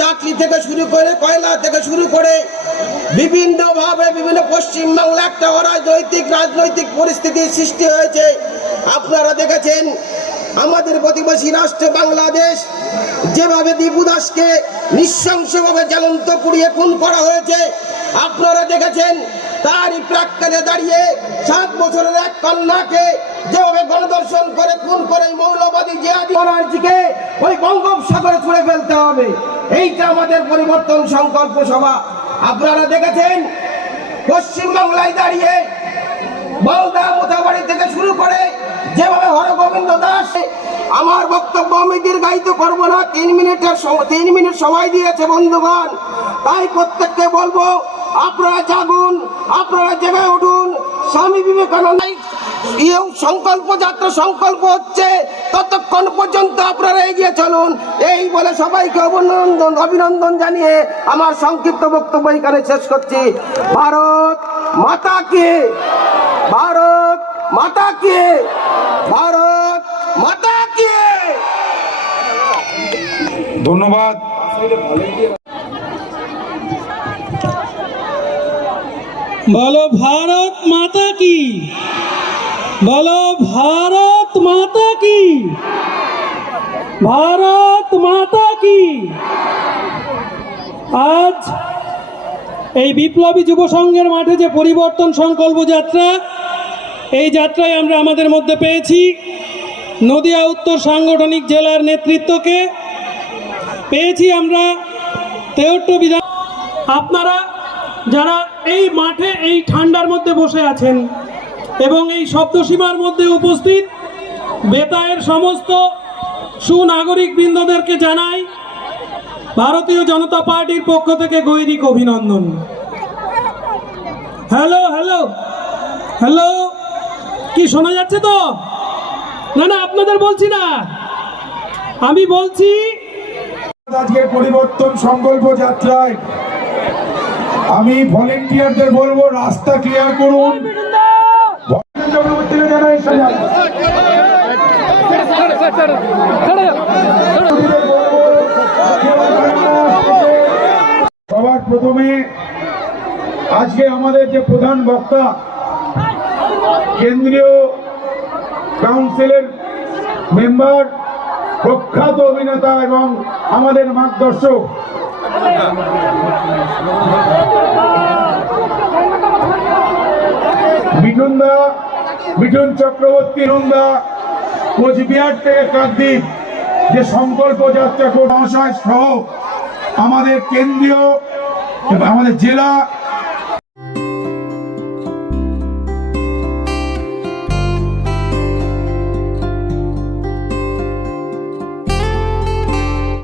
চাকরি থেকে শুরু করে কয়লা থেকে শুরু করে বিভিন্ন ভাবে বিভিন্ন পশ্চিম বাংলা একটা অরাজনৈতিক, রাজনৈতিক পরিস্থিতির সৃষ্টি হয়েছে। আপনারা দেখেছেন, আমাদের প্রতিবেশী রাষ্ট্র বাংলাদেশ যেভাবে দীপু দাসকে নৃশংসভাবে জ্বলন্ত পুড়িয়ে খুন করা হয়েছে, আপনারা দেখেছেন, তারই প্রাক্কালে দাঁড়িয়ে সাত বছরের এক কন্যাকে যেভাবে গণদর্শন করে, খুন করে মৌলবাদী জিহাদি ব্যানার্জিকে ওই বঙ্গোপসাগরে ছুড়ে ফেলতে হবে। এইটা আমাদের পরিবর্তন সংকল্প সভা। আপনারা দেখেছেন, পশ্চিমবাংলায় দাঁড়িয়ে মালদা মোথাবাড়ি থেকে শুরু করে যেভাবে হরগোবিন্দ দাস, আমার বক্তব্য আমি দীর্ঘায়িত করব না, তিন মিনিটের তিন মিনিট সময় দিয়েছে বন্ধুগণ। তাই প্রত্যেককে বলব, আপনারা জাগুন, আপনারা জেগে উঠুন, স্বামী বিবেকানন্দ ইয়েও সংকল্প যাত্রা সংকল্প হচ্ছে ততক্ষণ পর্যন্ত আপনারা এগিয়ে চলুন। এই বলে সবাইকে অভিনন্দন অভিনন্দন জানিয়ে আমার সংক্ষিপ্ত বক্তব্য এখানে শেষ করছি। ভারত মাতা কে? ভারত মাতা কে? ভারত মাতা কে? ধন্যবাদ। বলো ভারত মাতা কি? বলো, ভারত মাতা কি? ভারত মাতা কি? আজ এই বিপ্লবী যুব সংঘের মাঠে যে পরিবর্তন সংকল্প যাত্রা, এই যাত্রায় আমরা আমাদের মধ্যে পেয়েছি। নদিয়া উত্তর সাংগঠনিক জেলার নেতৃত্বকে পেয়েছি আমরা তেহট্ট বিধান আপনারা যারা এই মাঠে এই ঠান্ডার মধ্যে বসে আছেন এবং এই শব্দসীমার মধ্যে উপস্থিত বেতায়ের সমস্ত সুনাগরিক বৃন্দদেরকে জানাই ভারতীয় জনতা পার্টির পক্ষ থেকে গৈরিক অভিনন্দন। হ্যালো হ্যালো হ্যালো কি শোনা যাচ্ছে তো? না না আপনাদের বলছি না। আমি বলছি আজকের পরিবর্তন সংকল্প যাত্রায় আমি ভলেন্টিয়ারদের বলব রাস্তা ক্লিয়ার করুন। সবার প্রথমে আজকে আমাদের যে প্রধান বক্তা, কেন্দ্রীয় কাউন্সিলের মেম্বার, প্রখ্যাত অভিনেতা এবং আমাদের মার্গদর্শক, মিঠুন দা, মিঠুন চক্রবর্তী নন্দা কোচবিহার থেকে কাকদ্বীপ যে সংকল্প যাত্রা মহাশয় সহ আমাদের কেন্দ্রীয় আমাদের জেলা